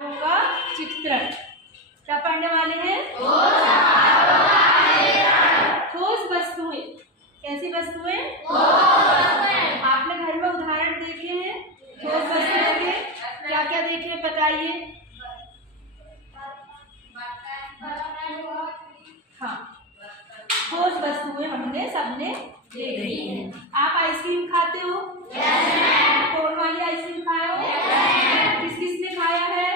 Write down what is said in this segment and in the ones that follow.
का चित्रण क्या पढ़ने वाले हैं? ठोस वस्तुएं। कैसी वस्तुएं? आपने घर में उदाहरण देखे हैं ठोस वस्तुओं के? क्या क्या देखे हैं बताइए। हाँ, ठोस वस्तुएं हमने सबने देखी हैं। आप आइसक्रीम खाते हो? कोन वाली आइसक्रीम खाए हो? किस किस ने खाया है?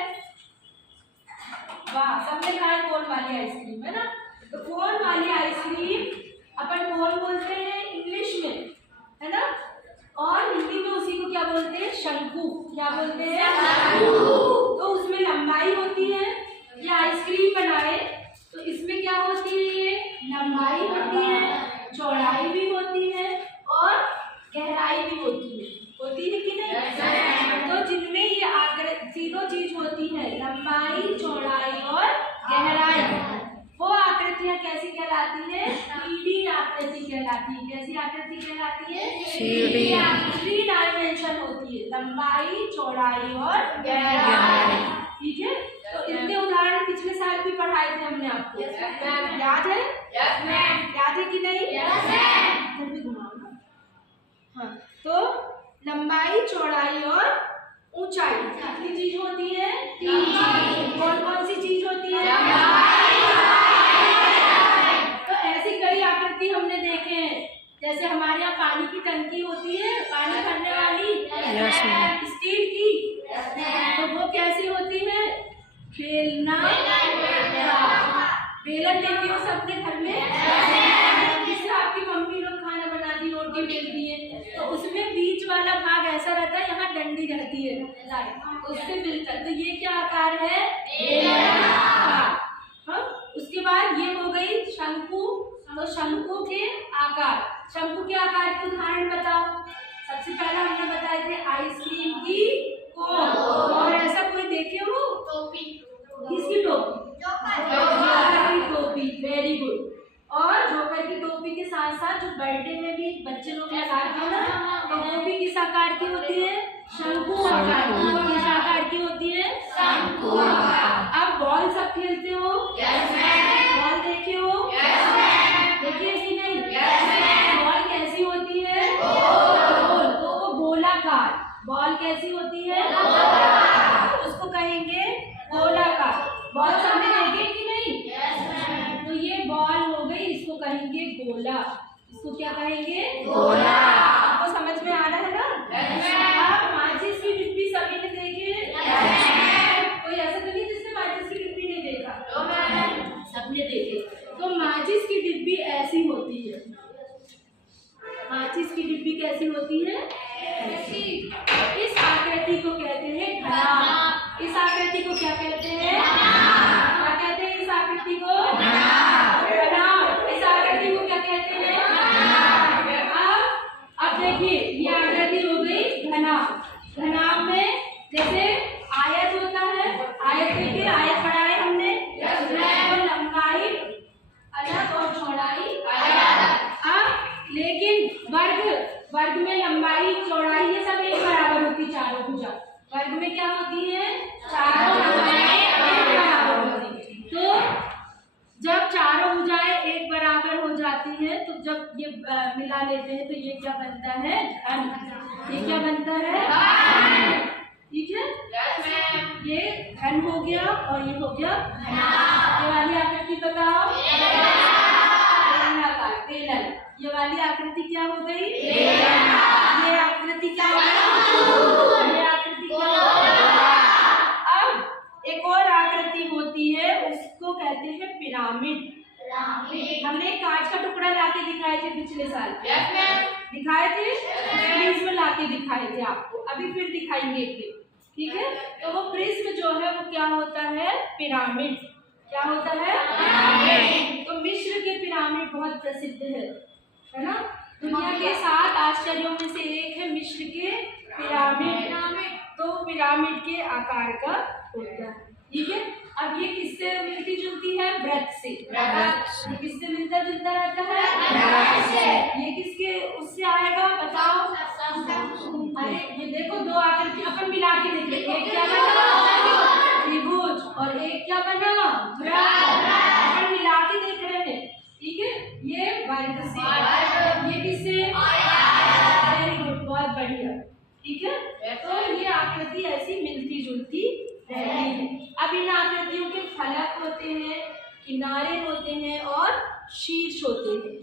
वाह, सबने खाया कोन वाली आइसक्रीम, है ना? तो कोन वाली आइसक्रीम अपन कोन बोलते हैं इंग्लिश में, है ना? और हिंदी में उसी को क्या बोलते हैं? शंकु। क्या बोलते हैं? तो उसमें लंबाई होती है। ये आइसक्रीम बनाए तो इसमें क्या होती है? ये लंबाई होती है, चौड़ाई भी होती है और गहराई भी होती है। होती है कि नहीं? तो जिनमें ये तीनों चीज होती है, लंबाई, चौड़ाई और गहराई, वो आकृतियां कैसी कहलाती है? सीढ़ी आकृति कहलाती है। कैसी आकृति कहलाती है? सीढ़ी। 3 डायमेंशन होती है, लंबाई, चौड़ाई और गहराई। ठीक है? तो इसके उदाहरण पिछले साल भी पढ़ाए थे हमने आपको। याद है? याद है कि नहीं? इधर भी घुमाओ ना। हाँ, तो लंबाई, चौड़ाई और ऊंचाई कितनी चीज होती है? 3 चीज। कौन कौन सी चीज होती है? तो ऐसी कई आकृति हमने देखे हैं। जैसे हमारे यहाँ पानी की टंकी होती है, पानी भरने वाली, स्टील की, तो वो कैसी होती है? बेलना। बेलन देखी हो सबने घर में? जिससे आपकी मम्मी लोग खाना बनाती, रोटी बेलती है, तो उसमें बीच वाला भाग ऐसा रहता है, यहाँ डंडी रहती है, उससे मिलकर। तो ये क्या आकार है? हाँ, उसके बाद ये हो गई शंकु। तो शंकु के आकार, शंकु के आकार के उदाहरण बताओ। सबसे पहले हमने बताए थे आइसक्रीम की कोन। और ऐसा कोई देखे हो? किसकी टोपी? जोकर की टोपी। Very good. और जोकर की टोपी के साथ साथ जो बर्थडे में भी बच्चे लोग लगाते हैं ना, तो वो भी किस आकार की होती है? शंकु आकार की। किस आकार की होती है? शंकु आकार। अब बॉल सब खेलते हो? बॉल देखे हो? देखिए कि नहीं? बॉल कैसी होती है? गोल। तो वो गोलाकार। बॉल कैसी होती है? उसको कहेंगे गोलाकार। बॉल सबने देखे कि नहीं? तो ये बॉल हो गई, इसको कहेंगे गोला। इसको क्या कहेंगे? गोला। आपको समझ में आ रहा है ना? आप माचिस की डिब्बी सभी ने देखी है? कोई ऐसा तो नहीं जिसने माचिस की डिब्बी नहीं देखा? सबने देखे। तो माचिस की डिब्बी ऐसी होती है। माचिस की डिब्बी कैसी होती है? ऐसी। इस आकृति को कहते हैं घनाभ। इस आकृति को क्या कहते हैं? क्या कहते हैं इस आकृति को? घनाभ। इस आकृति को क्या कहते हैं? अब देखिए, ये आकृति हो गई घनाभ। घनाभ में जैसे आयत होता है, आयत देखिए, आयत पढ़ा है हमने, तो लंबाई अलग और चौड़ाई अलग। अब लेकिन वर्ग में लंबाई, चौड़ाई ये सब एक बराबर होती, चारों भुजा। वर्ग में क्या होती है? चारों भुजाएं एक बराबर होती। तो जब चारों भुजाएं एक बराबर हो जाती है, तो जब ये मिला लेते हैं तो ये क्या बनता है? घन। ये क्या बनता है? ठीक है? ये घन हो गया और ये हो गया घनाभ। ये वाली आकृति बताओ। बेलन। ये वाली आकृति क्या हो गई? ये आकृति क्या हो गई? ये आकृति क्या हो गई? अब एक और आकृति होती है, उसको कहते हैं पिरामिड। हमने कांच का टुकड़ा लाके दिखाए थे पिछले साल। दिखाए थे? प्रिज्म लाके दिखाए थे आपको, अभी फिर दिखाएंगे। ठीक है? तो वो प्रिज्म जो है वो क्या होता है? पिरामिड। क्या होता है? पिरामिड। तो मिस्र के पिरामिड बहुत प्रसिद्ध है ना? दुनिया के 7 आश्चर्यों में से एक है मिस्र के पिरामिड। तो पिरामिड के आकार का होता है। ठीक है? अब ये किससे मिलती जुलती है? वृत्त से। ये किससे मिलता जुलता रहता है? ये किसके उससे आएगा बताओ? अरे ये देखो, 2 आकृति अपन मिला के देखेंगे। क्या वर्ग से। ये किससे? वेरी गुड, बहुत बढ़िया। ठीक है, तो ये आकृति ऐसी मिलती जुलती रहती है। अब इन आकृतियों के फलक होते हैं, किनारे होते हैं और शीर्ष होते हैं।